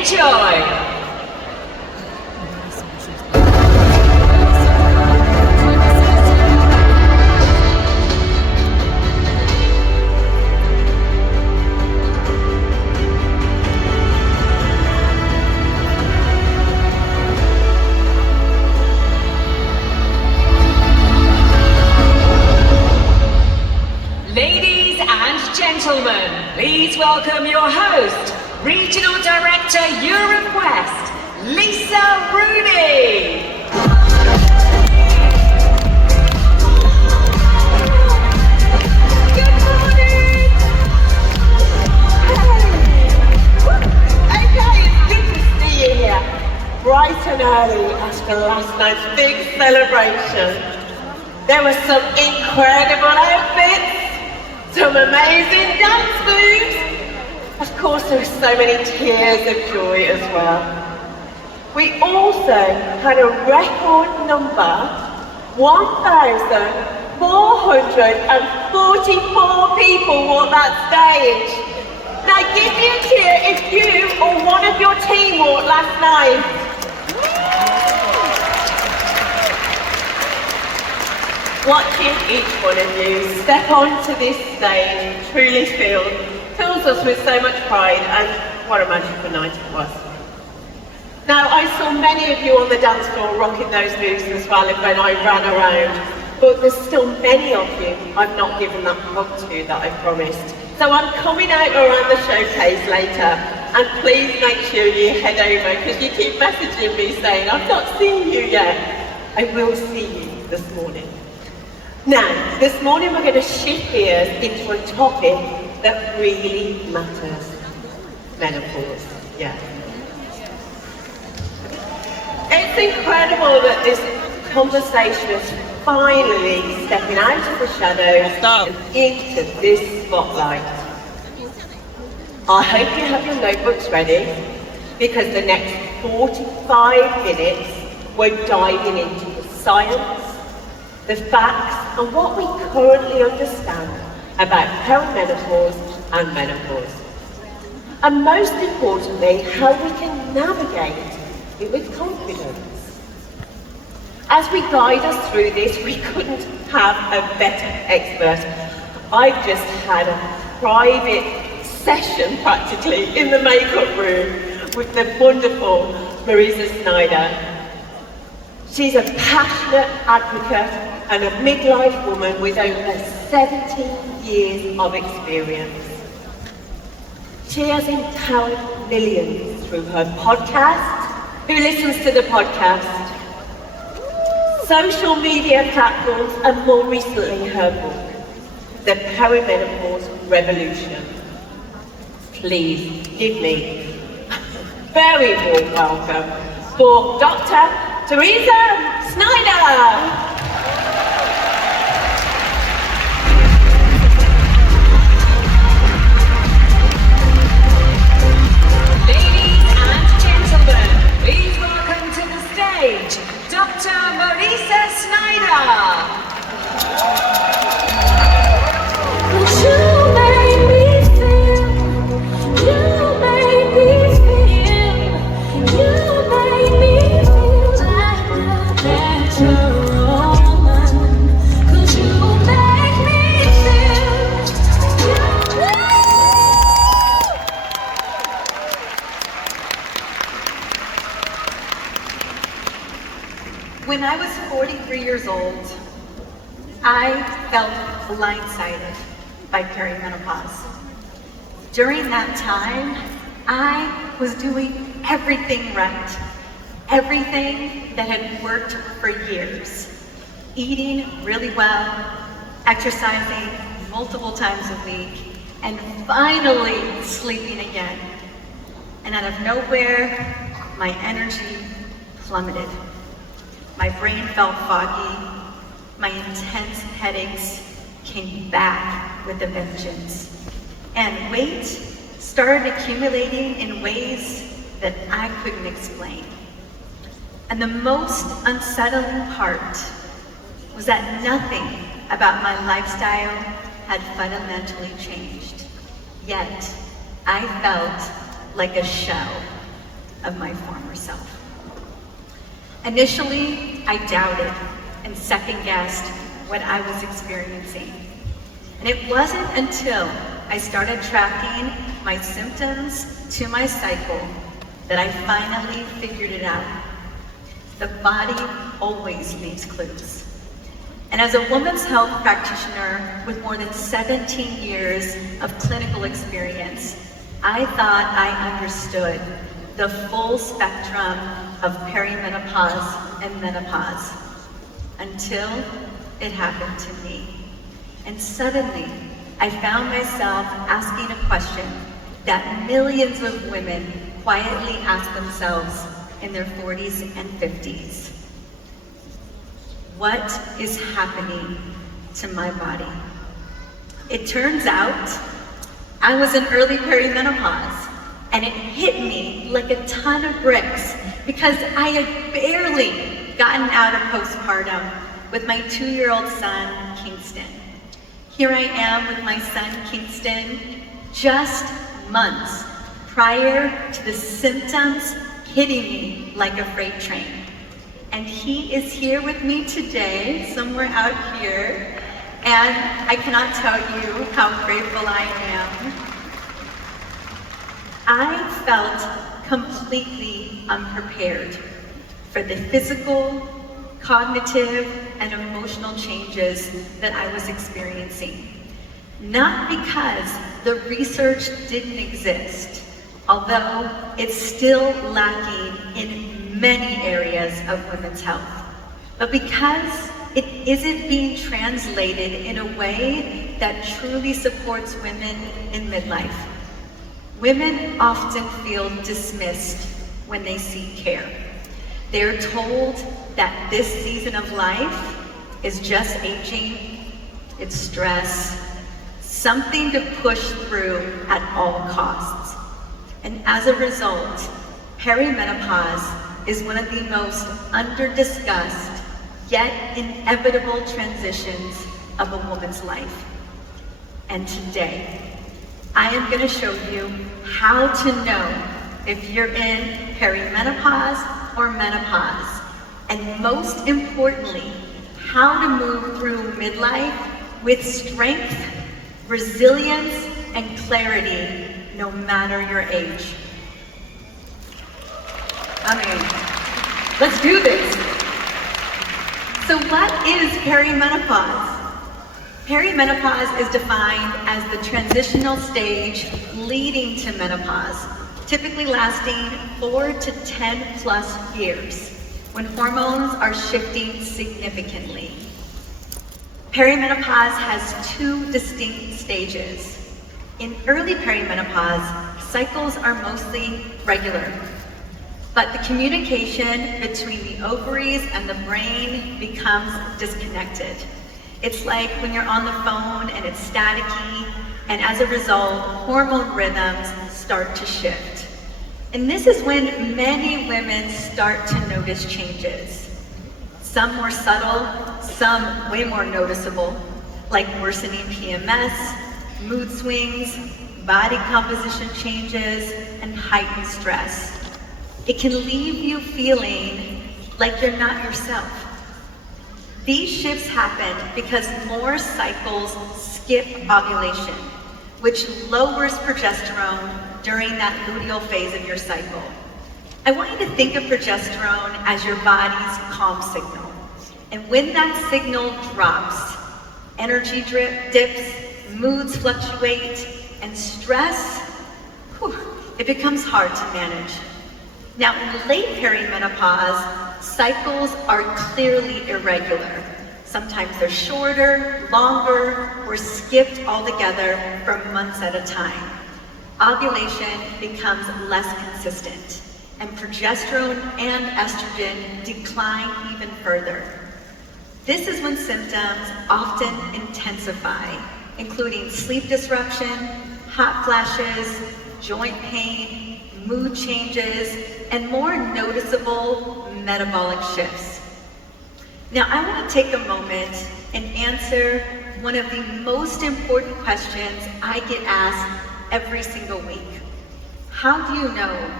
Enjoy! Ladies and gentlemen, please welcome your host, Regional Director Europe West, Lisa Rooney. Good morning! Hey! Okay, it's good to see you here. Bright and early after last night's big celebration. There were some incredible outfits, some amazing dance moves. Of course, there were so many tears of joy as well. We also had a record number, 1,444 people walk that stage. Now give me a cheer if you or one of your team walked last night. Watching each one of you step onto this stage truly fills us with so much pride, and what a magical night it was. Now, I saw many of you on the dance floor rocking those moves as well when I ran around, but there's still many of you I've not given that hug to that I promised. So I'm coming out around the showcase later, and please make sure you head over, because you keep messaging me saying, I've not seen you yet. I will see you this morning. Now, this morning we're going to shift gears into a topic that really matters. Menopause, yeah. It's incredible that this conversation is finally stepping out of the shadows and into this spotlight. I hope you have your notebooks ready, because the next 45 minutes we're diving into the science, the facts, and what we currently understand about perimenopause and menopause. And most importantly, how we can navigate it with confidence. As we guide us through this, we couldn't have a better expert. I've just had a private session practically in the makeup room with the wonderful Marisa Снайдер. She's a passionate advocate and a midlife woman with over 17 years of experience. She has empowered millions through her podcast, who listens to the podcast, social media platforms, and more recently her book, The Perimenopause Revolution. Please give me a very warm welcome for Dr. Marisa Снайдер. Please welcome to the stage, Dr. Marisa Снайдер. You made me feel, you made me feel, you made me feel like a better woman. 'Cause you make me feel, When I was 43 years old, I felt blindsided by perimenopause. During that time, I was doing everything right. Everything that had worked for years. Eating really well, exercising multiple times a week, and finally sleeping again. And out of nowhere, my energy plummeted. My brain felt foggy. My intense headaches came back with a vengeance. And weight started accumulating in ways that I couldn't explain. And the most unsettling part was that nothing about my lifestyle had fundamentally changed. Yet, I felt like a shell of my former self. Initially, I doubted and second-guessed what I was experiencing. And it wasn't until I started tracking my symptoms to my cycle that I finally figured it out. The body always leaves clues. And as a women's health practitioner with more than 17 years of clinical experience, I thought I understood the full spectrum of perimenopause and menopause until it happened to me. And suddenly, I found myself asking a question that millions of women quietly ask themselves in their 40s and 50s. What is happening to my body? It turns out I was in early perimenopause, and it hit me like a ton of bricks because I had barely gotten out of postpartum with my 2-year-old son, Kingston. Here I am with my son, Kingston, just months prior to the symptoms hitting me like a freight train. And he is here with me today, somewhere out here, and I cannot tell you how grateful I am. I felt completely unprepared for the physical, cognitive, and emotional changes that I was experiencing. Not because the research didn't exist, although it's still lacking in many areas of women's health, but because it isn't being translated in a way that truly supports women in midlife. Women often feel dismissed when they seek care. They're told that this season of life is just aging, it's stress, something to push through at all costs. And as a result, perimenopause is one of the most under-discussed, yet inevitable transitions of a woman's life. And today, I am going to show you how to know if you're in perimenopause or menopause, and most importantly, how to move through midlife with strength, resilience, and clarity, no matter your age. Let's do this. So what is perimenopause? Perimenopause is defined as the transitional stage leading to menopause, typically lasting 4 to 10 plus years, when hormones are shifting significantly. Perimenopause has 2 distinct stages. In early perimenopause, cycles are mostly regular, but the communication between the ovaries and the brain becomes disconnected. It's like when you're on the phone and it's staticky, and as a result, hormone rhythms start to shift. And this is when many women start to notice changes. Some more subtle, some way more noticeable, like worsening PMS, mood swings, body composition changes, and heightened stress. It can leave you feeling like you're not yourself. These shifts happen because more cycles skip ovulation, which lowers progesterone during that luteal phase of your cycle. I want you to think of progesterone as your body's calm signal. And when that signal drops, energy dips, moods fluctuate, and stress, it becomes hard to manage. Now, in late perimenopause, cycles are clearly irregular. Sometimes they're shorter, longer, or skipped altogether for months at a time. Ovulation becomes less consistent, and progesterone and estrogen decline even further. This is when symptoms often intensify, including sleep disruption, hot flashes, joint pain, mood changes, and more noticeable metabolic shifts. Now, I want to take a moment and answer one of the most important questions I get asked every single week. How do you know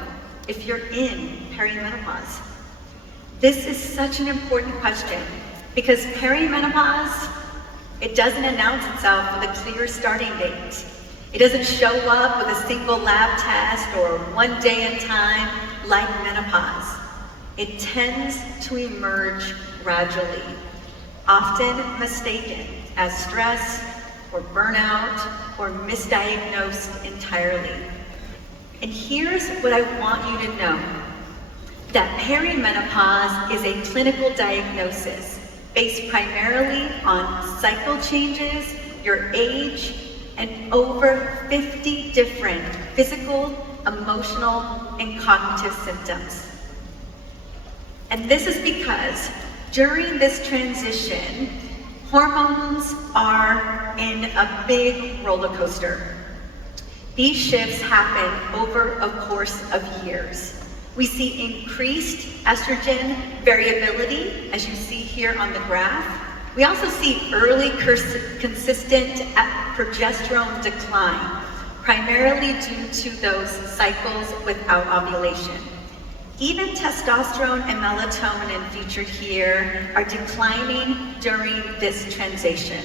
if you're in perimenopause? This is such an important question because perimenopause, it doesn't announce itself with a clear starting date. It doesn't show up with a single lab test or one day in time like menopause. It tends to emerge gradually, often mistaken as stress or burnout or misdiagnosed entirely. And here's what I want you to know, that perimenopause is a clinical diagnosis based primarily on cycle changes, your age, and over 50 different physical, emotional, and cognitive symptoms. And this is because during this transition, hormones are in a big roller coaster. These shifts happen over a course of years. We see increased estrogen variability, as you see here on the graph. We also see early consistent progesterone decline, primarily due to those cycles without ovulation. Even testosterone and melatonin featured here are declining during this transition,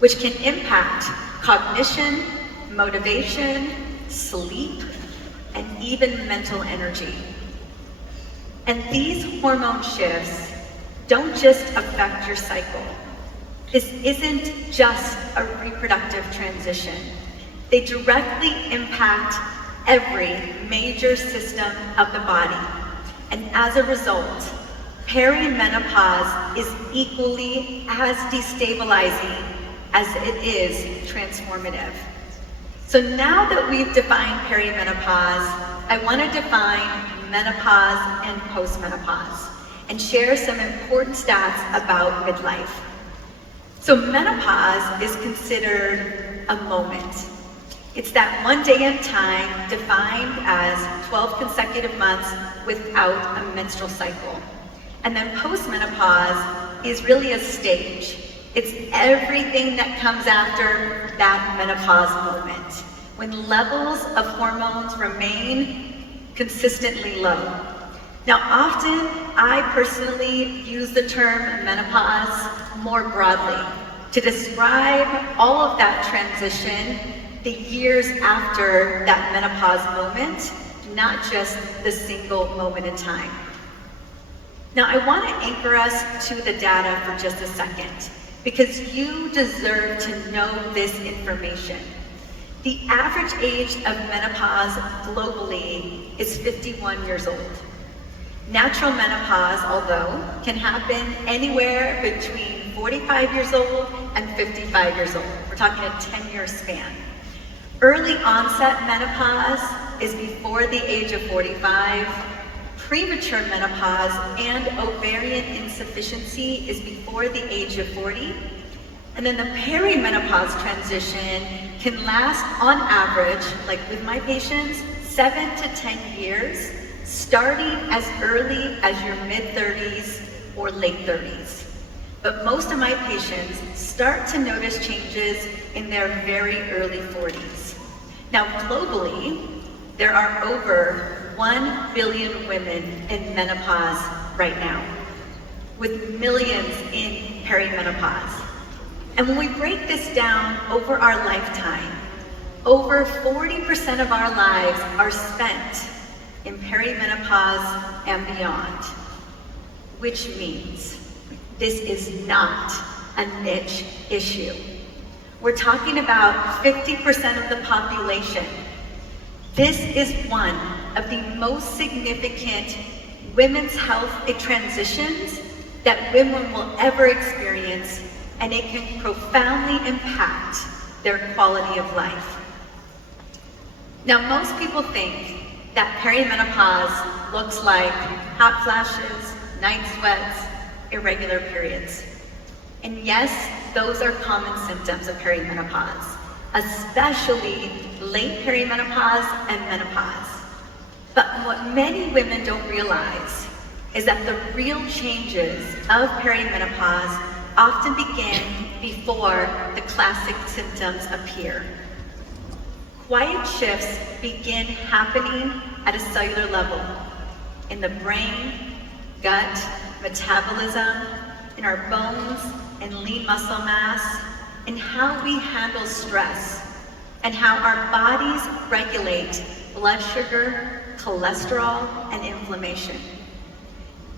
which can impact cognition, motivation, sleep, and even mental energy. And these hormone shifts don't just affect your cycle. This isn't just a reproductive transition. They directly impact every major system of the body. And as a result, perimenopause is equally as destabilizing as it is transformative. So now that we've defined perimenopause, I want to define menopause and postmenopause and share some important stats about midlife. So menopause is considered a moment. It's that one day in time defined as 12 consecutive months without a menstrual cycle. And then postmenopause is really a stage. It's everything that comes after that menopause moment, when levels of hormones remain consistently low. Now, often I personally use the term menopause more broadly to describe all of that transition, the years after that menopause moment, not just the single moment in time. Now, I want to anchor us to the data for just a second, because you deserve to know this information. The average age of menopause globally is 51 years old. Natural menopause, although, can happen anywhere between 45 years old and 55 years old. We're talking a 10-year span. Early onset menopause is before the age of 45. Premature menopause and ovarian insufficiency is before the age of 40. And then the perimenopause transition can last on average, like with my patients, 7 to 10 years, starting as early as your mid-30s or late 30s. But most of my patients start to notice changes in their very early 40s. Now globally, there are over 1 billion women in menopause right now, with millions in perimenopause. And when we break this down over our lifetime, over 40% of our lives are spent in perimenopause and beyond, which means this is not a niche issue. We're talking about 50% of the population. This is one of the most significant women's health transitions that women will ever experience, and it can profoundly impact their quality of life. Now, most people think that perimenopause looks like hot flashes, night sweats, irregular periods. And yes, those are common symptoms of perimenopause, especially late perimenopause and menopause. But what many women don't realize is that the real changes of perimenopause often begin before the classic symptoms appear. Quiet shifts begin happening at a cellular level, in the brain, gut, metabolism, in our bones and lean muscle mass, in how we handle stress, and how our bodies regulate blood sugar, cholesterol, and inflammation.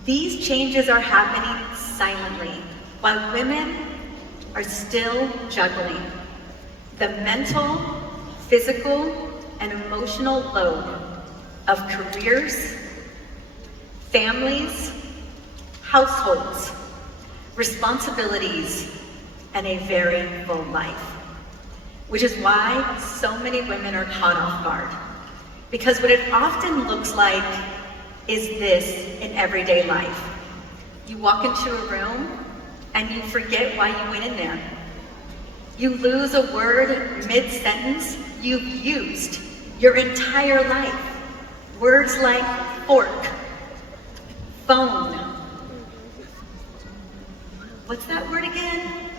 These changes are happening silently, while women are still juggling the mental, physical, and emotional load of careers, families, households, responsibilities, and a very full life. Which is why so many women are caught off guard. Because what it often looks like is this in everyday life. You walk into a room and you forget why you went in there. You lose a word mid-sentence you've used your entire life. Words like fork, phone. What's that word again?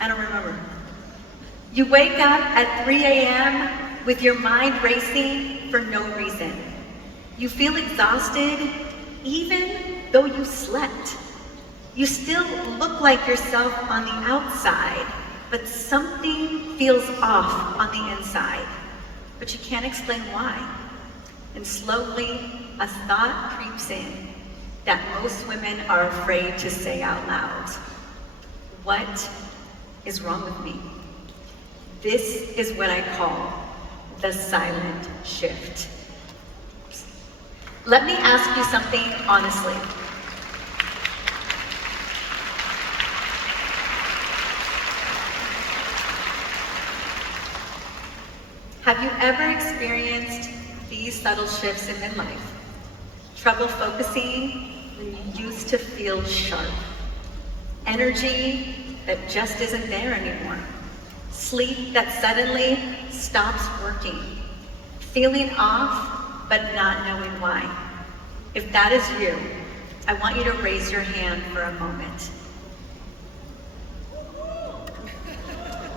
I don't remember. You wake up at 3 a.m. with your mind racing for no reason. You feel exhausted even though you slept. You still look like yourself on the outside, but something feels off on the inside. But you can't explain why. And slowly, a thought creeps in that most women are afraid to say out loud. What is wrong with me? This is what I call the silent shift. Let me ask you something honestly. Have you ever experienced these subtle shifts in midlife? Trouble focusing when you used to feel sharp. Energy that just isn't there anymore. Sleep that suddenly stops working. Feeling off, but not knowing why. If that is you, I want you to raise your hand for a moment.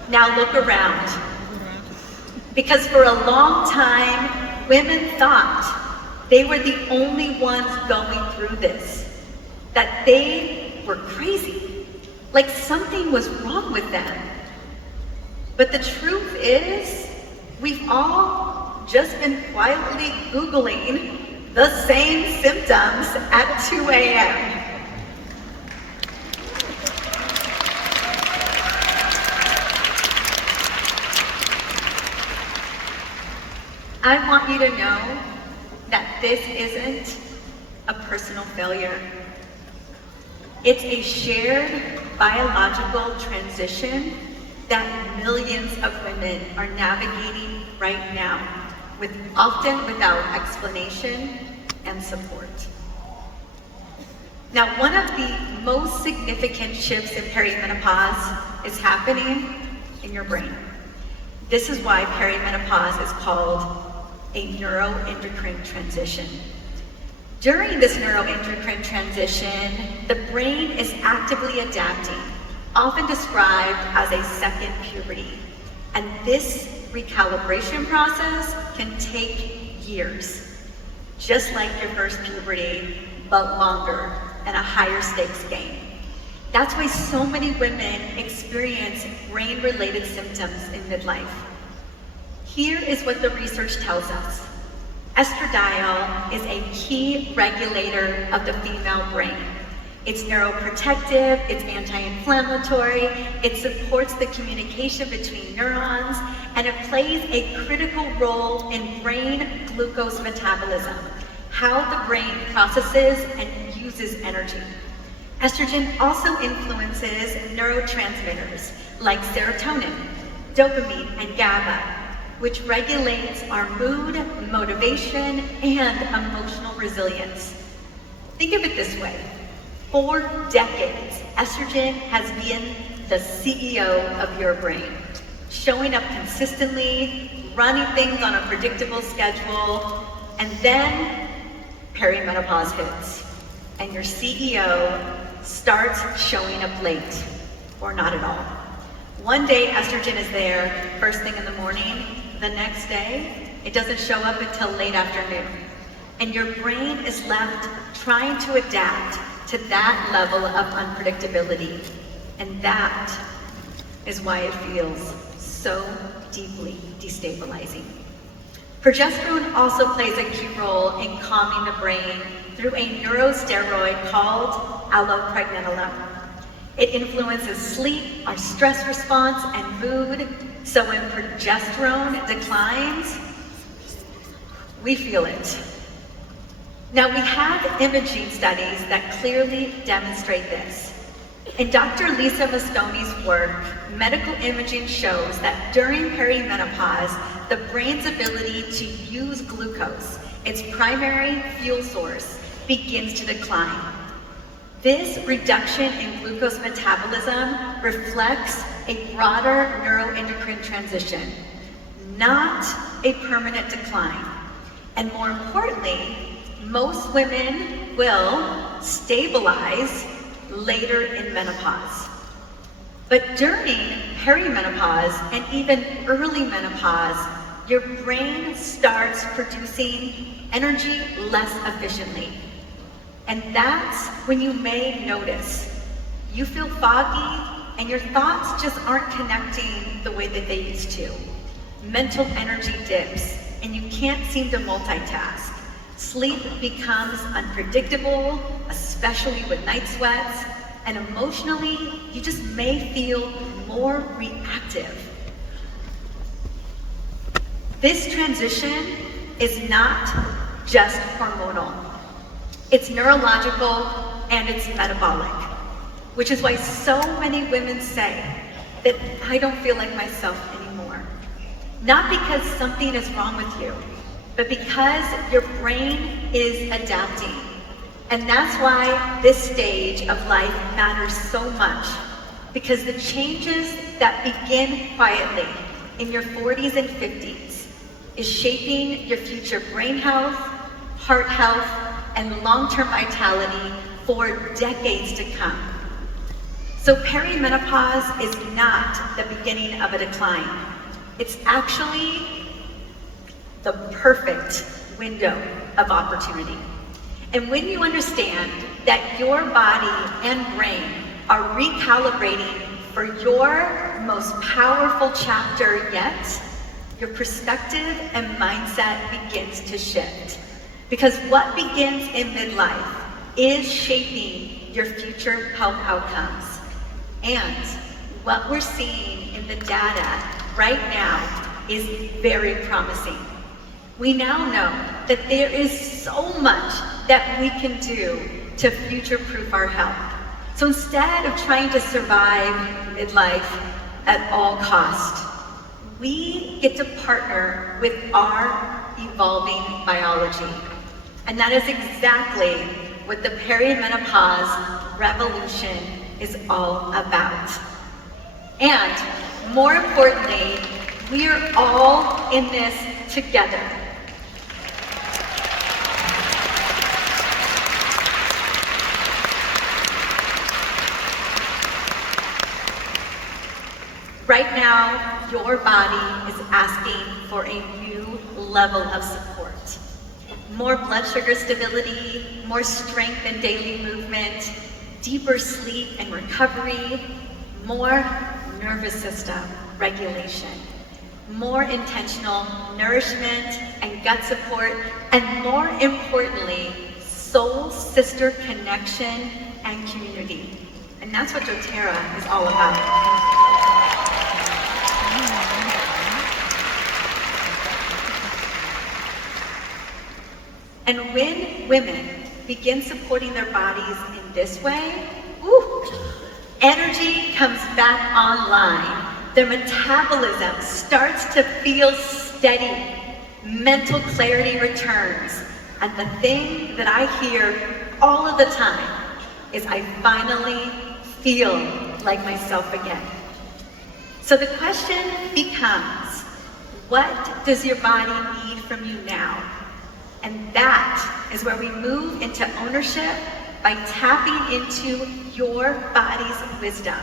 Now look around. Because for a long time, women thought they were the only ones going through this. That they were crazy. Like something was wrong with them. But the truth is, we've all just been quietly Googling the same symptoms at 2 a.m. I want you to know that this isn't a personal failure. It's a shared biological transition that millions of women are navigating right now, often without explanation and support. Now, one of the most significant shifts in perimenopause is happening in your brain. This is why perimenopause is called a neuroendocrine transition. During this neuroendocrine transition, the brain is actively adapting, often described as a second puberty. And this recalibration process can take years, just like your first puberty, but longer and a higher stakes game. That's why so many women experience brain-related symptoms in midlife. Here is what the research tells us. Estradiol is a key regulator of the female brain. It's neuroprotective, it's anti-inflammatory, it supports the communication between neurons, and it plays a critical role in brain glucose metabolism, how the brain processes and uses energy. Estrogen also influences neurotransmitters like serotonin, dopamine, and GABA, which regulates our mood, motivation, and emotional resilience. Think of it this way. For decades, estrogen has been the CEO of your brain, showing up consistently, running things on a predictable schedule, and then perimenopause hits, and your CEO starts showing up late, or not at all. One day, estrogen is there first thing in the morning. The next day, it doesn't show up until late afternoon. and your brain is left trying to adapt to that level of unpredictability. And that is why it feels so deeply destabilizing. Progesterone also plays a key role in calming the brain through a neurosteroid called allopregnanolone. It influences sleep, our stress response, and mood. So when progesterone declines, we feel it. Now, we have imaging studies that clearly demonstrate this. In Dr. Lisa Mosconi's work, medical imaging shows that during perimenopause, the brain's ability to use glucose, its primary fuel source, begins to decline. This reduction in glucose metabolism reflects a broader neuroendocrine transition, not a permanent decline. And more importantly, most women will stabilize later in menopause. But during perimenopause and even early menopause, your brain starts producing energy less efficiently. And that's when you may notice you feel foggy and your thoughts just aren't connecting the way that they used to. Mental energy dips and you can't seem to multitask. Sleep becomes unpredictable, especially with night sweats, and emotionally, you just may feel more reactive. This transition is not just hormonal. It's neurological and it's metabolic, which is why so many women say that I don't feel like myself anymore. Not because something is wrong with you, but because your brain is adapting. And that's why this stage of life matters so much, because the changes that begin quietly in your 40s and 50s is shaping your future brain health, heart health, and long-term vitality for decades to come. So perimenopause is not the beginning of a decline. It's actually the perfect window of opportunity. And when you understand that your body and brain are recalibrating for your most powerful chapter yet, your perspective and mindset begins to shift. Because what begins in midlife is shaping your future health outcomes. And what we're seeing in the data right now is very promising. We now know that there is so much that we can do to future-proof our health. So instead of trying to survive midlife at all cost, we get to partner with our evolving biology. And that is exactly what the perimenopause revolution is all about. And more importantly, we are all in this together. Right now, your body is asking for a new level of support. More blood sugar stability, more strength and daily movement, deeper sleep and recovery, more nervous system regulation, more intentional nourishment and gut support, and more importantly, soul sister connection and community. And that's what doTERRA is all about. And when women begin supporting their bodies in this way, energy comes back online. Their metabolism starts to feel steady. Mental clarity returns. And the thing that I hear all of the time is I finally feel like myself again. So the question becomes, what does your body need from you now? And that is where we move into ownership by tapping into your body's wisdom.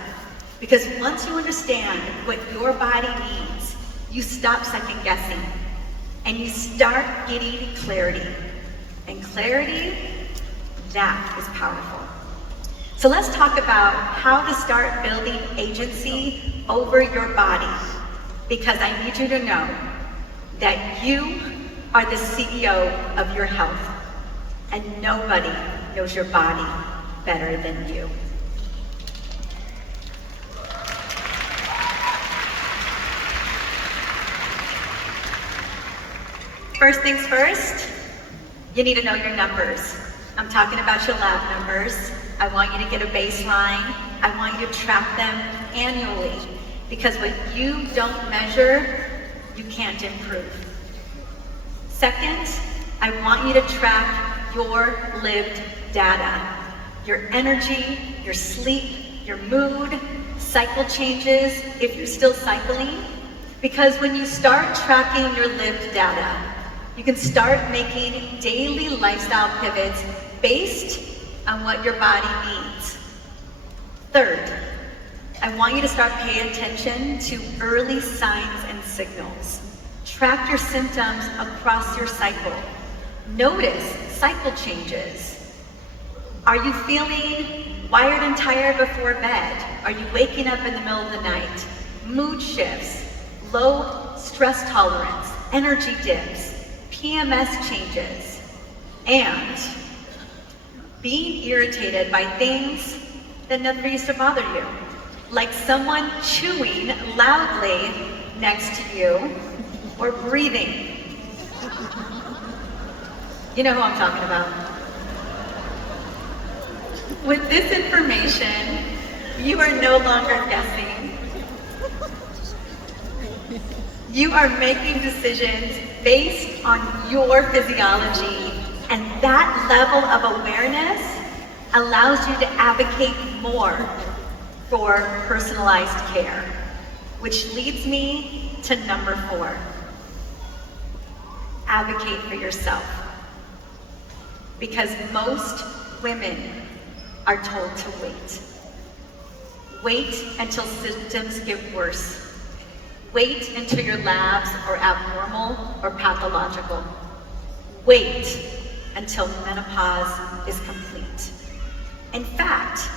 Because once you understand what your body needs, you stop second guessing and you start getting clarity. And clarity, that is powerful. So let's talk about how to start building agency over your body, because I need you to know that you are the CEO of your health, and nobody knows your body better than you. First things first, you need to know your numbers. I'm talking about your lab numbers. I want you to get a baseline. I want you to track them annually, because what you don't measure, you can't improve. Second, I want you to track your lived data. Your energy, your sleep, your mood, cycle changes, if you're still cycling. Because when you start tracking your lived data, you can start making daily lifestyle pivots based on what your body needs. Third, I want you to start paying attention to early signs and signals. Track your symptoms across your cycle. Notice cycle changes. Are you feeling wired and tired before bed? Are you waking up in the middle of the night? Mood shifts, low stress tolerance, energy dips, PMS changes, and being irritated by things that never used to bother you, like someone chewing loudly next to you or breathing. You know who I'm talking about. With this information, you are no longer guessing. You are making decisions based on your physiology, and that level of awareness allows you to advocate more for personalized care, which leads me to number 4. Advocate for yourself. Because most women are told to wait. Wait until symptoms get worse. Wait until your labs are abnormal or pathological. Wait until menopause is complete. In fact,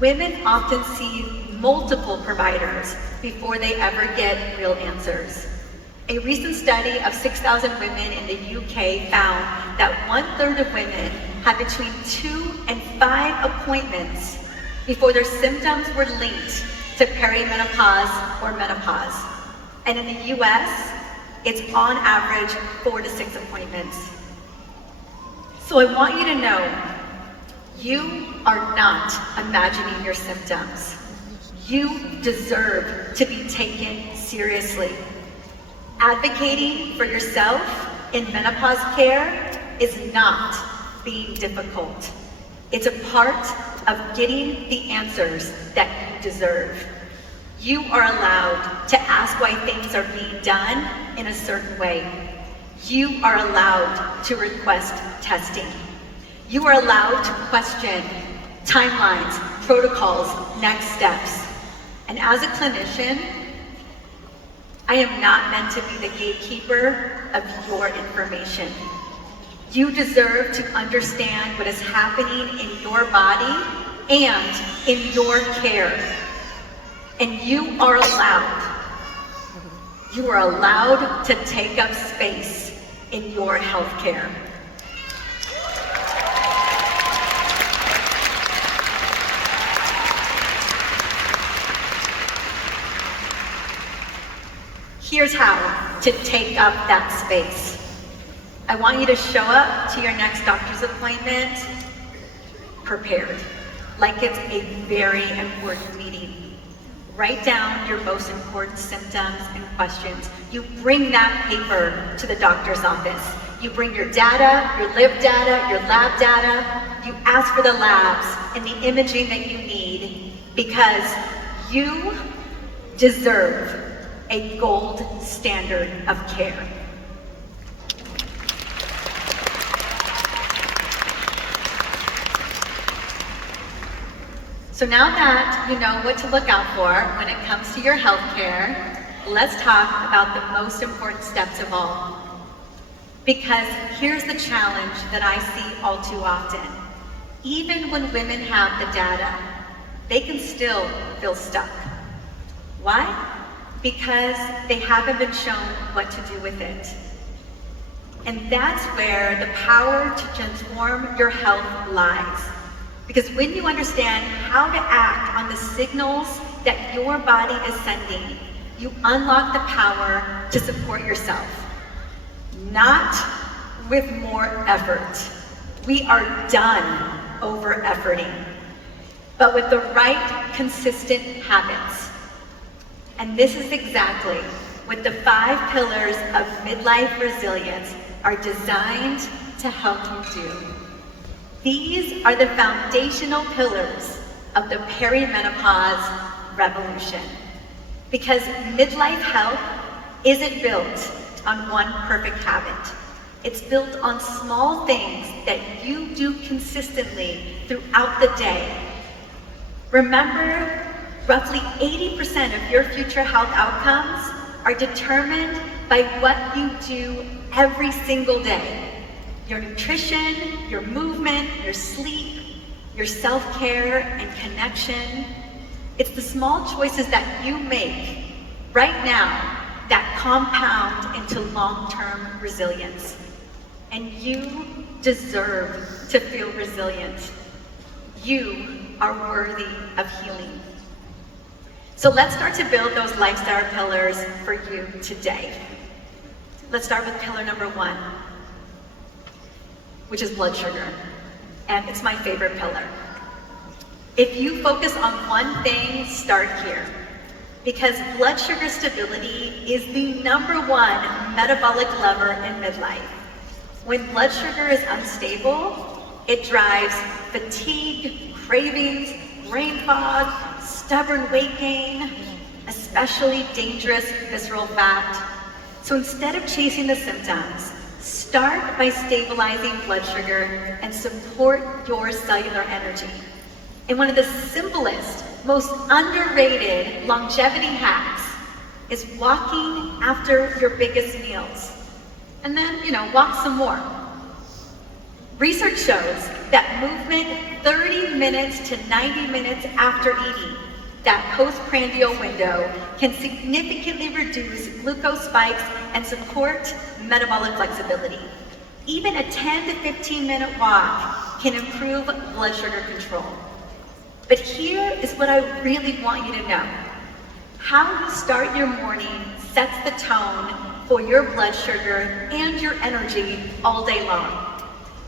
women often see multiple providers before they ever get real answers. A recent study of 6,000 women in the UK found that 1/3 of women had between 2 and 5 appointments before their symptoms were linked to perimenopause or menopause. And in the US, it's on average 4 to 6 appointments. So I want you to know, you are not imagining your symptoms. You deserve to be taken seriously. Advocating for yourself in menopause care is not being difficult. It's a part of getting the answers that you deserve. You are allowed to ask why things are being done in a certain way. You are allowed to request testing. You are allowed to question timelines, protocols, next steps. And as a clinician, I am not meant to be the gatekeeper of your information. You deserve to understand what is happening in your body and in your care. And you are allowed to take up space in your healthcare. Here's how to take up that space. I want you to show up to your next doctor's appointment prepared, like it's a very important meeting. Write down your most important symptoms and questions. You bring that paper to the doctor's office. You bring your data, your live data, your lab data. You ask for the labs and the imaging that you need, because you deserve a gold standard of care. So now that you know what to look out for when it comes to your health care, let's talk about the most important steps of all. Because here's the challenge that I see all too often. Even when women have the data, they can still feel stuck. Why? Because they haven't been shown what to do with it. And that's where the power to transform your health lies. Because when you understand how to act on the signals that your body is sending, you unlock the power to support yourself. Not with more effort. We are done over-efforting, but with the right, consistent habits. And this is exactly what the 5 pillars of midlife resilience are designed to help you do. These are the foundational pillars of the perimenopause revolution. Because midlife health isn't built on one perfect habit. It's built on small things that you do consistently throughout the day. Remember, roughly 80% of your future health outcomes are determined by what you do every single day. Your nutrition, your movement, your sleep, your self-care and connection. It's the small choices that you make right now that compound into long-term resilience. And you deserve to feel resilient. You are worthy of healing. So let's start to build those lifestyle pillars for you today. Let's start with pillar number 1, which is blood sugar. And it's my favorite pillar. If you focus on one thing, start here. Because blood sugar stability is the #1 metabolic lever in midlife. When blood sugar is unstable, it drives fatigue, cravings, brain fog, stubborn weight gain, especially dangerous visceral fat. So instead of chasing the symptoms, start by stabilizing blood sugar and support your cellular energy. And one of the simplest, most underrated longevity hacks is walking after your biggest meals. And then, walk some more. Research shows that movement 30 minutes to 90 minutes after eating, that postprandial window, can significantly reduce glucose spikes and support metabolic flexibility. Even a 10 to 15 minute walk can improve blood sugar control. But here is what I really want you to know. How you start your morning sets the tone for your blood sugar and your energy all day long.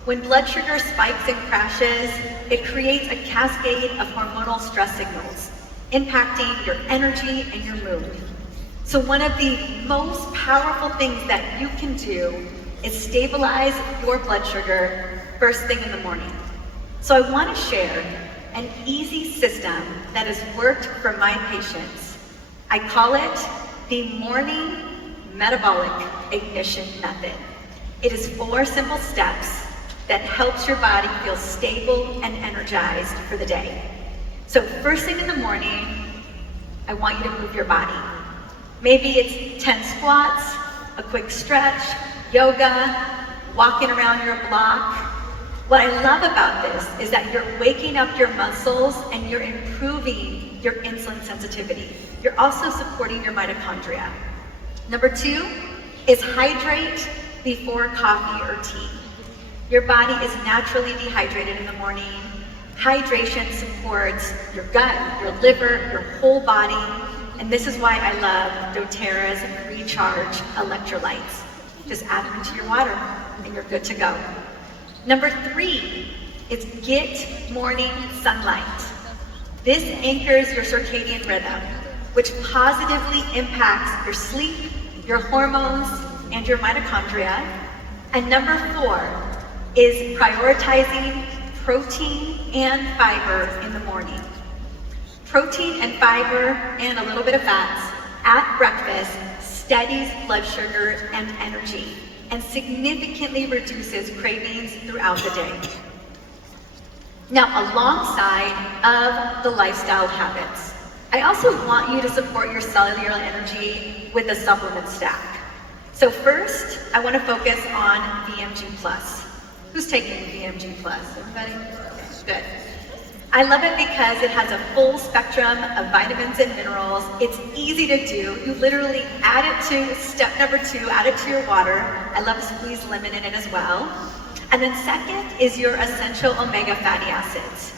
When blood sugar spikes and crashes, it creates a cascade of hormonal stress signals, impacting your energy and your mood. So one of the most powerful things that you can do is stabilize your blood sugar first thing in the morning. So I want to share an easy system that has worked for my patients. I call it the morning metabolic ignition method. It is 4 simple steps that helps your body feel stable and energized for the day. So first thing in the morning, I want you to move your body. Maybe it's 10 squats, a quick stretch, yoga, walking around your block. What I love about this is that you're waking up your muscles and you're improving your insulin sensitivity. You're also supporting your mitochondria. Number 2 is hydrate before coffee or tea. Your body is naturally dehydrated in the morning. Hydration supports your gut, your liver, your whole body. And this is why I love doTERRA's Recharge electrolytes. Just add them to your water and you're good to go. Number 3 is get morning sunlight. This anchors your circadian rhythm, which positively impacts your sleep, your hormones, and your mitochondria. And number 4 is prioritizing protein and fiber in the morning. Protein and fiber and a little bit of fats at breakfast steadies blood sugar and energy and significantly reduces cravings throughout the day. Now, alongside of the lifestyle habits, I also want you to support your cellular energy with a supplement stack. So first, I want to focus on VMG+. Who's taking VMG+? Everybody? Good. I love it because it has a full spectrum of vitamins and minerals. It's easy to do. You literally add it to step number 2, add it to your water. I love squeezed lemon in it as well. And then second is your essential omega fatty acids.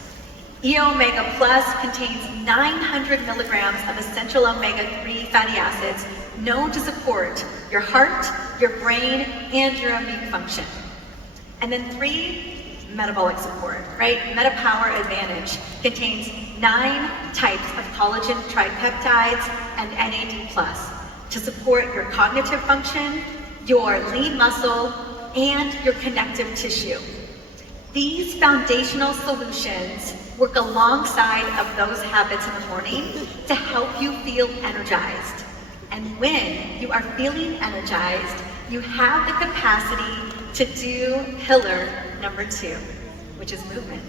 Omega Plus contains 900 milligrams of essential omega-3 fatty acids known to support your heart, your brain, and your immune function. And then 3, metabolic support, right? MetaPower Advantage contains 9 types of collagen tripeptides and NAD+, to support your cognitive function, your lean muscle, and your connective tissue. These foundational solutions work alongside of those habits in the morning to help you feel energized. And when you are feeling energized, you have the capacity to do pillar number 2, which is movement.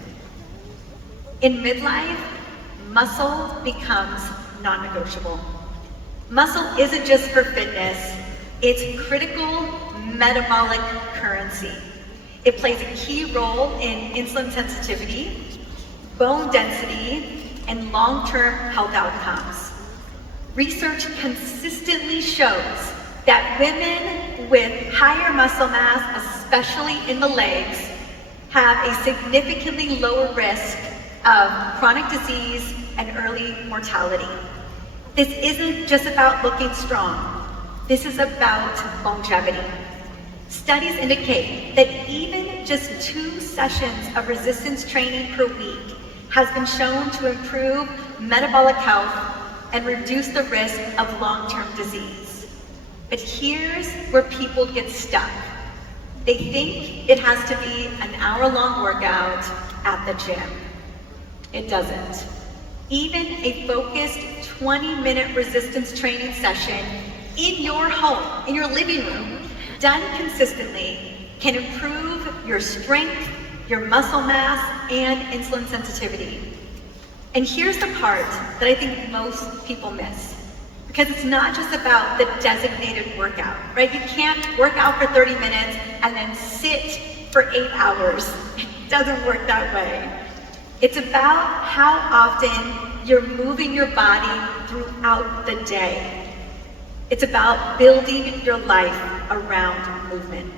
In midlife, muscle becomes non-negotiable. Muscle isn't just for fitness, it's critical metabolic currency. It plays a key role in insulin sensitivity, bone density, and long-term health outcomes. Research consistently shows that women with higher muscle mass, especially in the legs, have a significantly lower risk of chronic disease and early mortality. This isn't just about looking strong. This is about longevity. Studies indicate that even just 2 sessions of resistance training per week has been shown to improve metabolic health and reduce the risk of long-term disease. But here's where people get stuck. They think it has to be an hour-long workout at the gym. It doesn't. Even a focused 20-minute resistance training session in your home, in your living room, done consistently, can improve your strength, your muscle mass, and insulin sensitivity. And here's the part that I think most people miss. Because it's not just about the designated workout, right? You can't work out for 30 minutes and then sit for 8 hours. It doesn't work that way. It's about how often you're moving your body throughout the day. It's about building your life around movement.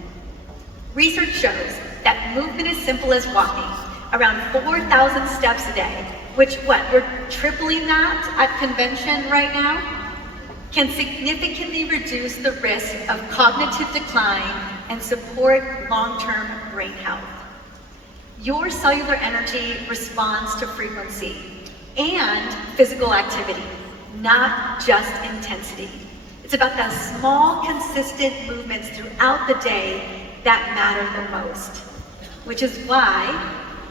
Research shows that movement as simple as walking around 4,000 steps a day, which we're tripling that at convention right now, can significantly reduce the risk of cognitive decline and support long-term brain health. Your cellular energy responds to frequency and physical activity, not just intensity. It's about the small, consistent movements throughout the day that matter the most, which is why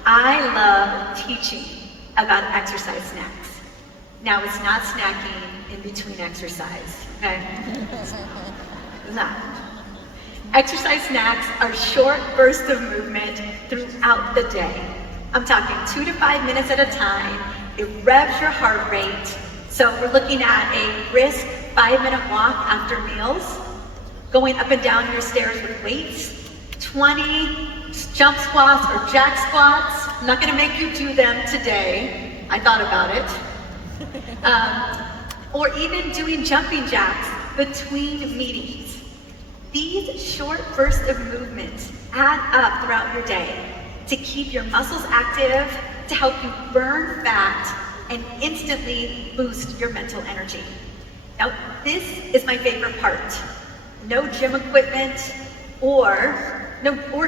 I love teaching about exercise snacks. Now, it's not snacking in between exercise, okay? It's not. Exercise snacks are short bursts of movement throughout the day. I'm talking 2 to 5 minutes at a time. It revs your heart rate. So we're looking at a brisk 5-minute walk after meals, going up and down your stairs with weights, 20 jump squats or jack squats. I'm not gonna make you do them today. I thought about it. Or even doing jumping jacks between meetings. These short bursts of movement add up throughout your day to keep your muscles active, to help you burn fat, and instantly boost your mental energy. Now, this is my favorite part. No gym equipment or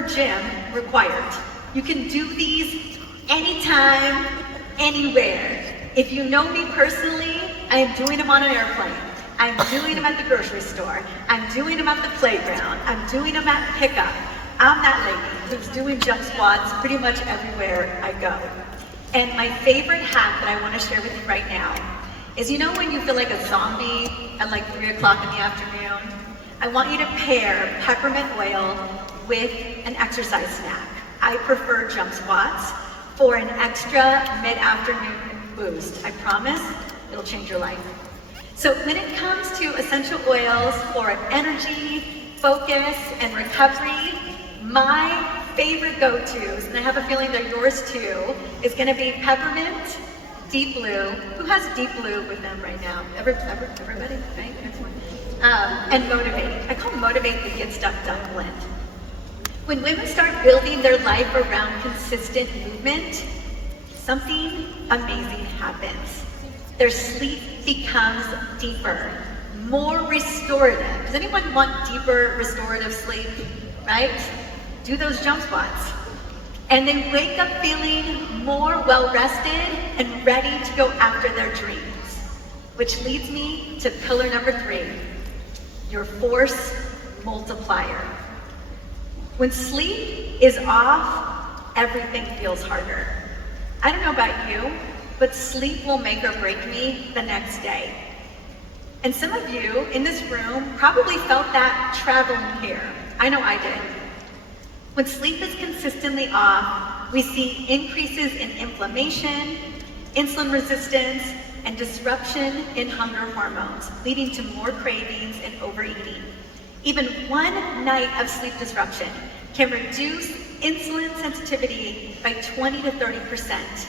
gym required. You can do these anytime, anywhere. If you know me personally, I am doing them on an airplane. I'm doing them at the grocery store. I'm doing them at the playground. I'm doing them at pickup. I'm that lady who's doing jump squats pretty much everywhere I go. And my favorite hack that I want to share with you right now is, you know when you feel like a zombie at like 3 o'clock in the afternoon? I want you to pair peppermint oil with an exercise snack. I prefer jump squats for an extra mid-afternoon boost. I promise it'll change your life. So when it comes to essential oils for energy focus, and recovery, my favorite go-tos, and I have a feeling they're yours too, is going to be peppermint, deep blue. Who has deep blue with them right now? Everybody? Right? Everyone. And motivate. I call motivate the get stuff done blend. When women start building their life around consistent movement, something amazing happens. Their sleep becomes deeper, more restorative. Does anyone want deeper restorative sleep? Right? Do those jump squats. And they wake up feeling more well-rested and ready to go after their dreams. Which leads me to pillar number 3, your force multiplier. When sleep is off, everything feels harder. I don't know about you, but sleep will make or break me the next day. And some of you in this room probably felt that traveling here. I know I did. When sleep is consistently off, we see increases in inflammation, insulin resistance, and disruption in hunger hormones, leading to more cravings and overeating. Even one night of sleep disruption can reduce insulin sensitivity by 20 to 30%.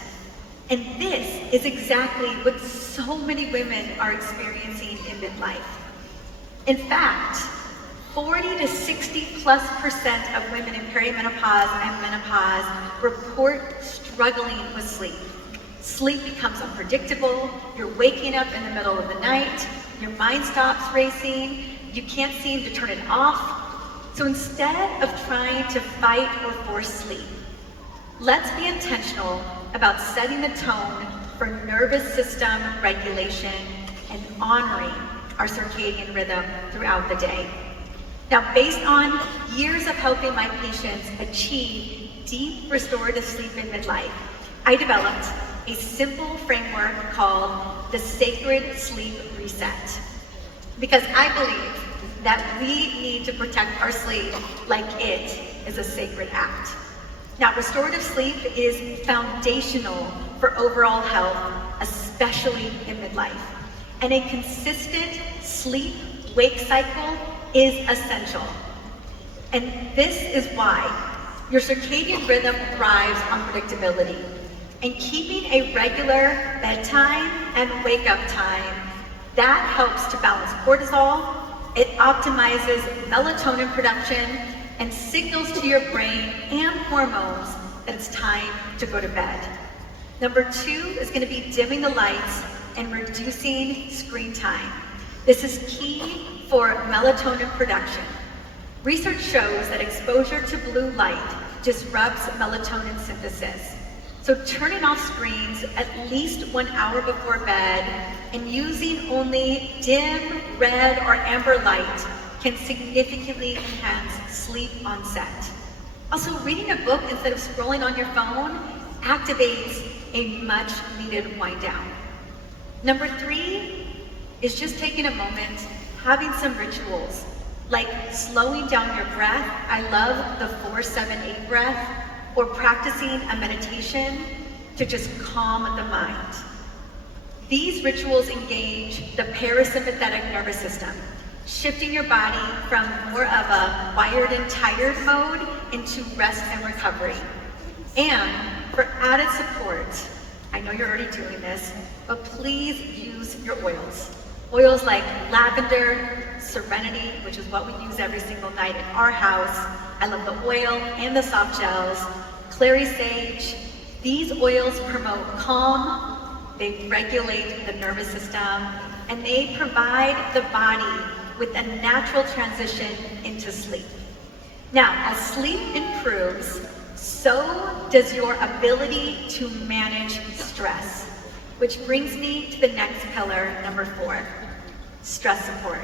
And this is exactly what so many women are experiencing in midlife. In fact, 40 to 60+% of women in perimenopause and menopause report struggling with sleep. Sleep becomes unpredictable, you're waking up in the middle of the night, your mind stops racing, you can't seem to turn it off. So instead of trying to fight or force sleep, let's be intentional about setting the tone for nervous system regulation and honoring our circadian rhythm throughout the day. Now, based on years of helping my patients achieve deep restorative sleep in midlife, I developed a simple framework called the Sacred Sleep Reset. Because I believe that we need to protect our sleep like it is a sacred act. Now, restorative sleep is foundational for overall health, especially in midlife. And a consistent sleep-wake cycle is essential. And this is why your circadian rhythm thrives on predictability. And keeping a regular bedtime and wake-up time, that helps to balance cortisol, it optimizes melatonin production, and signals to your brain and hormones that it's time to go to bed. Number 2 is going to be dimming the lights and reducing screen time. This is key for melatonin production. Research shows that exposure to blue light disrupts melatonin synthesis. So turning off screens at least 1 hour before bed and using only dim red or amber light can significantly enhance sleep onset. Also, reading a book instead of scrolling on your phone activates a much needed wind down. Number 3 is just taking a moment, having some rituals, like slowing down your breath. I love the 4-7-8 breath, or practicing a meditation to just calm the mind. These rituals engage the parasympathetic nervous system, shifting your body from more of a wired and tired mode into rest and recovery. And for added support, I know you're already doing this, but please use your oils. Oils like lavender, serenity, which is what we use every single night in our house. I love the oil and the soft gels. Clary sage. These oils promote calm, they regulate the nervous system, and they provide the body with a natural transition into sleep. Now, as sleep improves, so does your ability to manage stress, which brings me to the next pillar, number 4, stress support.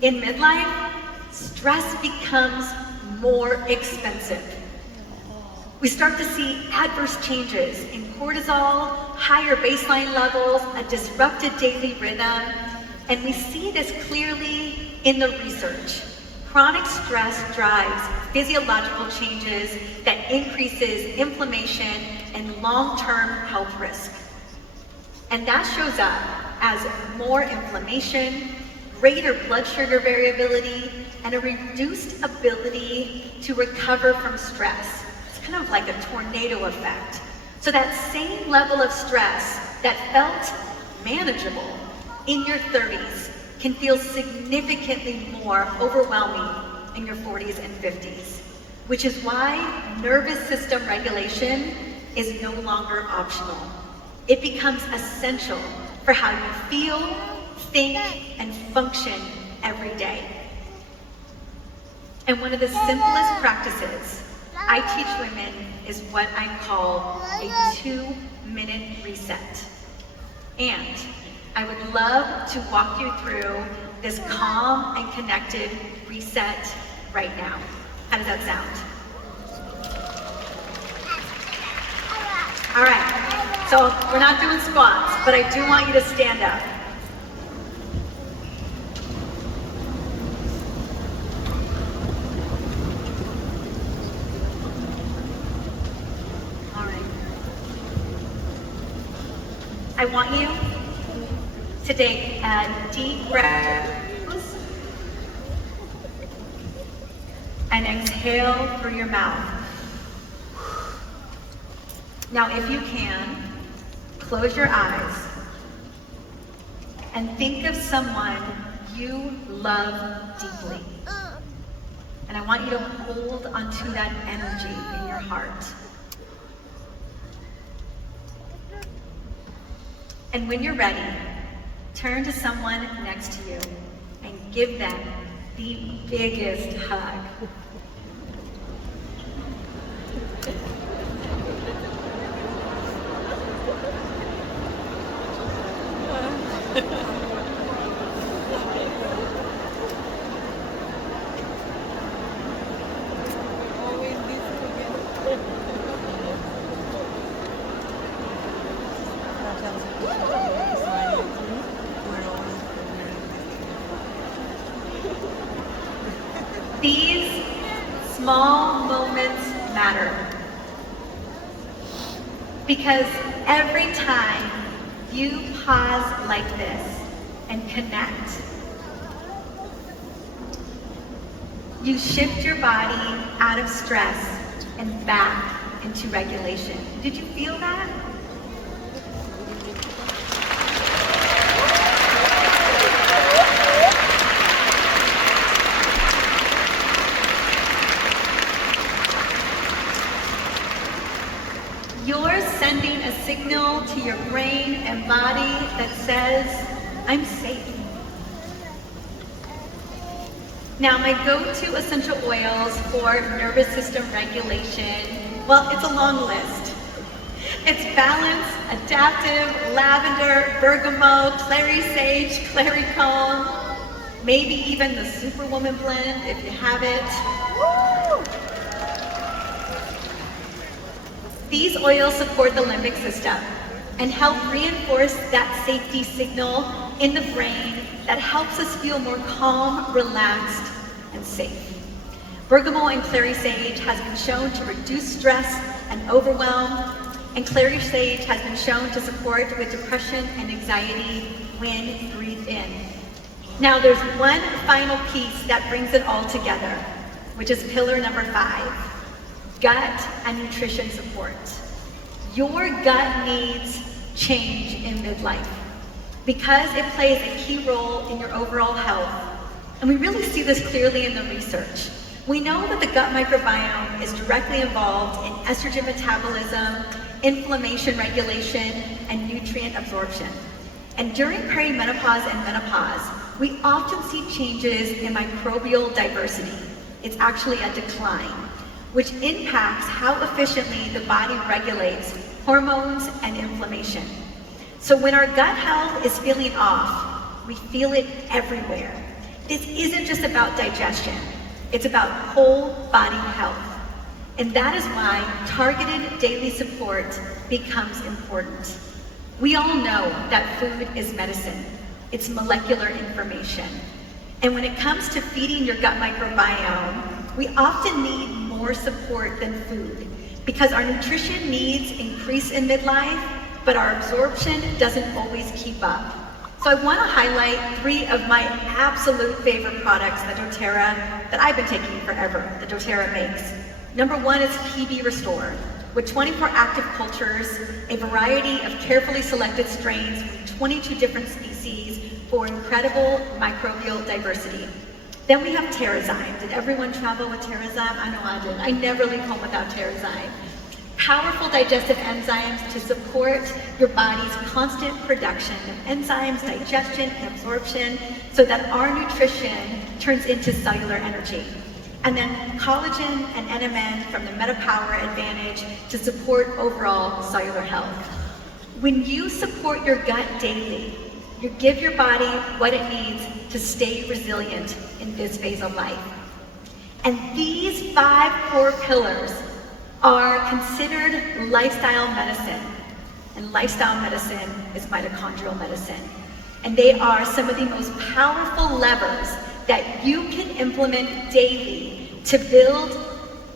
In midlife, stress becomes more expensive. We start to see adverse changes in cortisol, higher baseline levels, a disrupted daily rhythm, and we see this clearly in the research. Chronic stress drives physiological changes that increases inflammation and long-term health risk. And that shows up as more inflammation, greater blood sugar variability, and a reduced ability to recover from stress. It's kind of like a tornado effect. So that same level of stress that felt manageable in your 30s can feel significantly more overwhelming in your 40s and 50s, which is why nervous system regulation is no longer optional. It becomes essential for how you feel, think, and function every day. And one of the simplest practices I teach women is what I call a 2-minute reset. And I would love to walk you through this calm and connected reset right now. How does that sound? All right, so we're not doing squats, but I do want you to stand up. All right. I want you to take a deep breath and exhale through your mouth. Now, if you can, close your eyes and think of someone you love deeply. And I want you to hold onto that energy in your heart. And when you're ready, turn to someone next to you and give them the biggest hug. These small moments matter because every time you pause like this and connect, you shift your body out of stress and back into regulation. Did you feel that? You're sending a signal to your brain and body that says, I'm safe. Now, my go-to essential oils for nervous system regulation, well, it's a long list. It's balance, adaptive, lavender, bergamot, clary sage, clary calm, maybe even the Superwoman blend if you have it. Woo! These oils support the limbic system and help reinforce that safety signal in the brain that helps us feel more calm, relaxed, and safe. Bergamot and clary sage has been shown to reduce stress and overwhelm, and clary sage has been shown to support with depression and anxiety when breathed in. Now there's one final piece that brings it all together, which is pillar number 5. Gut and nutrition support. Your gut needs change in midlife because it plays a key role in your overall health. And we really see this clearly in the research. We know that the gut microbiome is directly involved in estrogen metabolism, inflammation regulation, and nutrient absorption. And during perimenopause and menopause, we often see changes in microbial diversity. It's actually a decline, which impacts how efficiently the body regulates hormones and inflammation. So when our gut health is feeling off, we feel it everywhere. This isn't just about digestion, it's about whole body health. And that is why targeted daily support becomes important. We all know that food is medicine. It's molecular information. And when it comes to feeding your gut microbiome, we often need more support than food because our nutrition needs increase in midlife, but our absorption doesn't always keep up. So I want to highlight 3 of my absolute favorite products that doTERRA, that I've been taking forever, that doTERRA makes. Number 1 is PB Restore. With 24 active cultures, a variety of carefully selected strains from 22 different species for incredible microbial diversity. Then we have TerraZyme. Did everyone travel with TerraZyme? I know I did. I never leave home without TerraZyme. Powerful digestive enzymes to support your body's constant production of enzymes, digestion, and absorption, so that our nutrition turns into cellular energy. And then collagen and NMN from the MetaPower Advantage to support overall cellular health. When you support your gut daily, you give your body what it needs to stay resilient in this phase of life. And these 5 core pillars are considered lifestyle medicine. And lifestyle medicine is mitochondrial medicine. And they are some of the most powerful levers that you can implement daily to build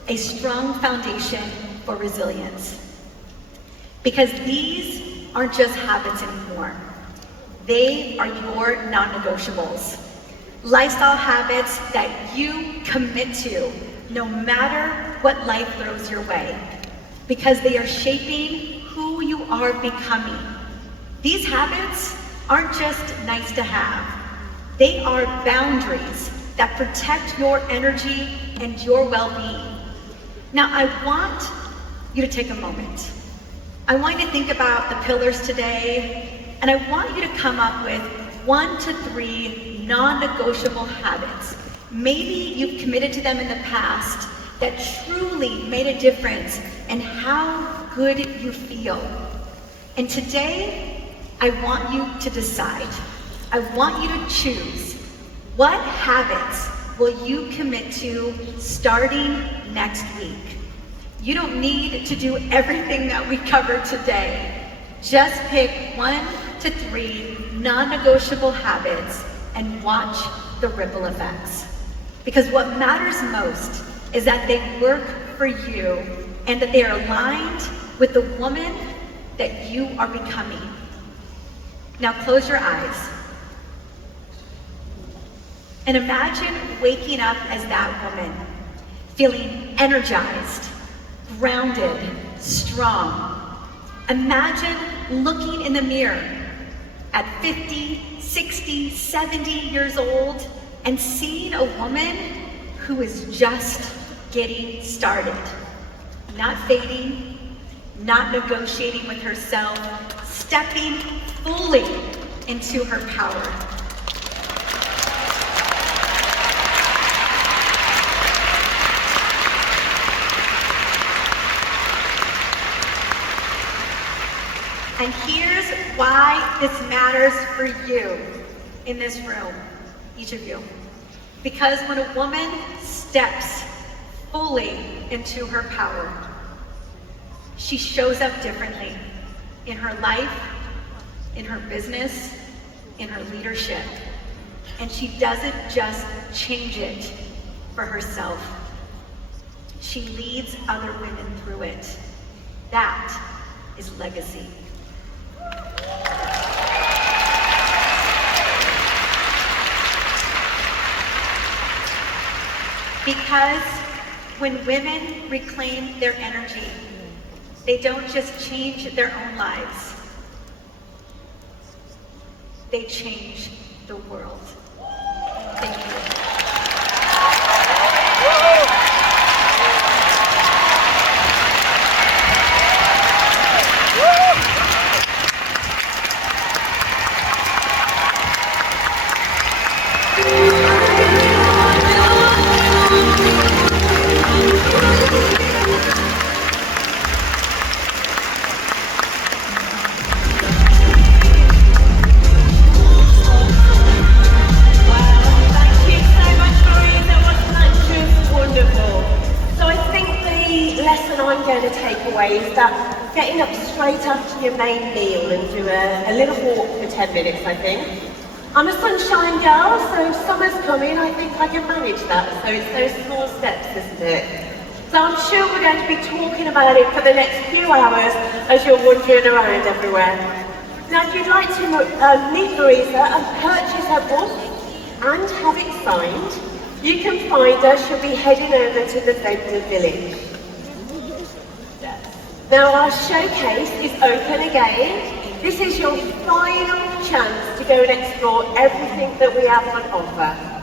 a strong foundation for resilience. Because these aren't just habits anymore. They are your non-negotiables. Lifestyle habits that you commit to no matter what life throws your way, because they are shaping who you are becoming. These habits aren't just nice to have. They are boundaries that protect your energy and your well-being. Now, I want you to take a moment. I want you to think about the pillars today, and I want you to come up with 1 to 3 non-negotiable habits. Maybe you've committed to them in the past that truly made a difference in how good you feel. And today, I want you to decide. I want you to choose. What habits will you commit to starting next week? You don't need to do everything that we covered today. Just pick 1 to 3 non-negotiable habits and watch the ripple effects. Because what matters most is that they work for you and that they are aligned with the woman that you are becoming. Now close your eyes and imagine waking up as that woman, feeling energized, grounded, strong. Imagine looking in the mirror at 50, 60, 70 years old and seeing a woman who is just getting started, not fading, not negotiating with herself, stepping fully into her power. And here's why this matters for you in this room, each of you. Because when a woman steps fully into her power, she shows up differently in her life, in her business, in her leadership. And she doesn't just change it for herself. She leads other women through it. That is legacy. Because when women reclaim their energy, they don't just change their own lives, they change the world. Thank you. Getting up straight after your main meal and do a little walk for 10 minutes, I think. I'm a sunshine girl, so if summer's coming, I think I can manage that. So it's those small steps, isn't it? So I'm sure we're going to be talking about it for the next few hours as you're wandering around everywhere. Now, if you'd like to meet Marisa and purchase her book and have it signed, you can find her. She'll be heading over to the Zebra Village. Now, our showcase is open again. This is your final chance to go and explore everything that we have on offer.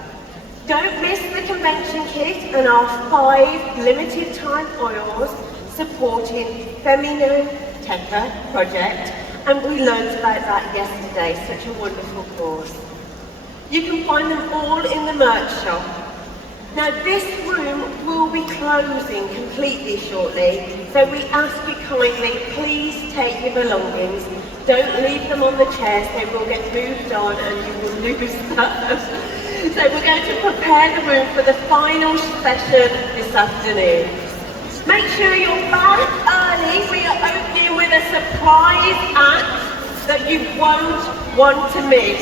Don't miss the convention kit and our 5 limited time oils supporting Feminine Teka project, and we learned about that yesterday, such a wonderful cause. You can find them all in the merch shop. Now, this room will be closing completely shortly, so we ask you kindly, please take your belongings. Don't leave them on the chairs, they will get moved on and you will lose them. So we're going to prepare the room for the final session this afternoon. Make sure you're back early. We are opening with a surprise act that you won't want to miss.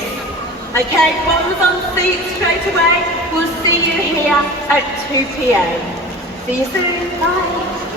Okay, bums on seats straight away. We'll see you here at 2 p.m. See you soon. Bye.